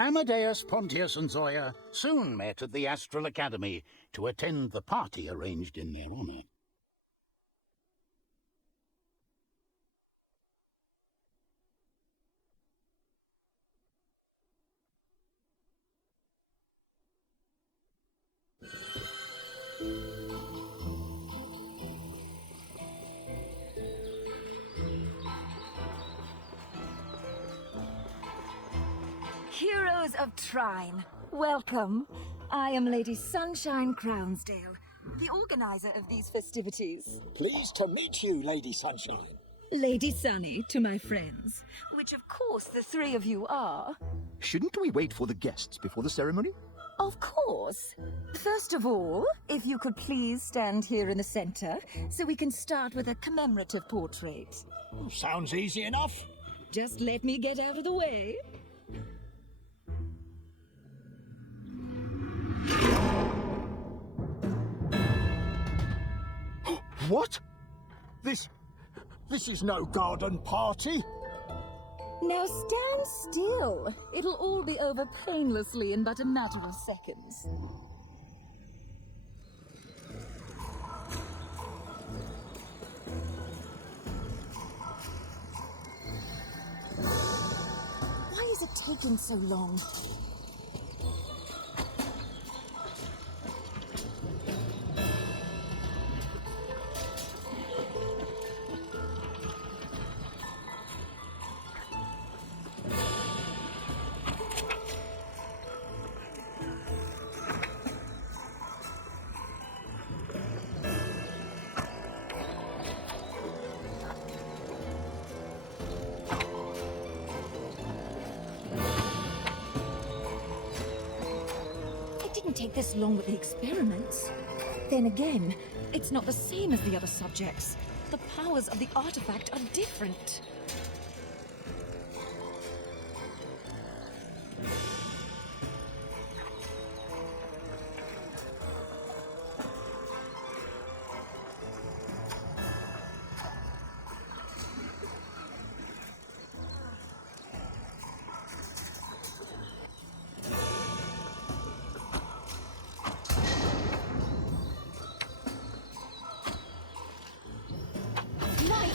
Amadeus, Pontius, and Zoya soon met at the Astral Academy to attend the party arranged in their honor. Heroes of Trine, welcome. I am Lady Sunshine Crownsdale, the organizer of these festivities. Pleased to meet you, Lady Sunshine. Lady Sunny to my friends, which of course the three of you are. Shouldn't we wait for the guests before the ceremony? Of course. First of all, if you could please stand here in the center, so we can start with a commemorative portrait. Sounds easy enough. Just let me get out of the way. What? This is no garden party. Now stand still. It'll all be over painlessly in but a matter of seconds. Why is it taking so long? It didn't take this long with the experiments. Then again, it's not the same as the other subjects. The powers of the artifact are different. Knight!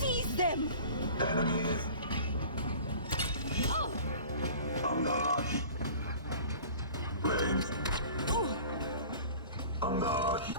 Seize them! Enemies. Oh! On guard. Range. Oh! On guard.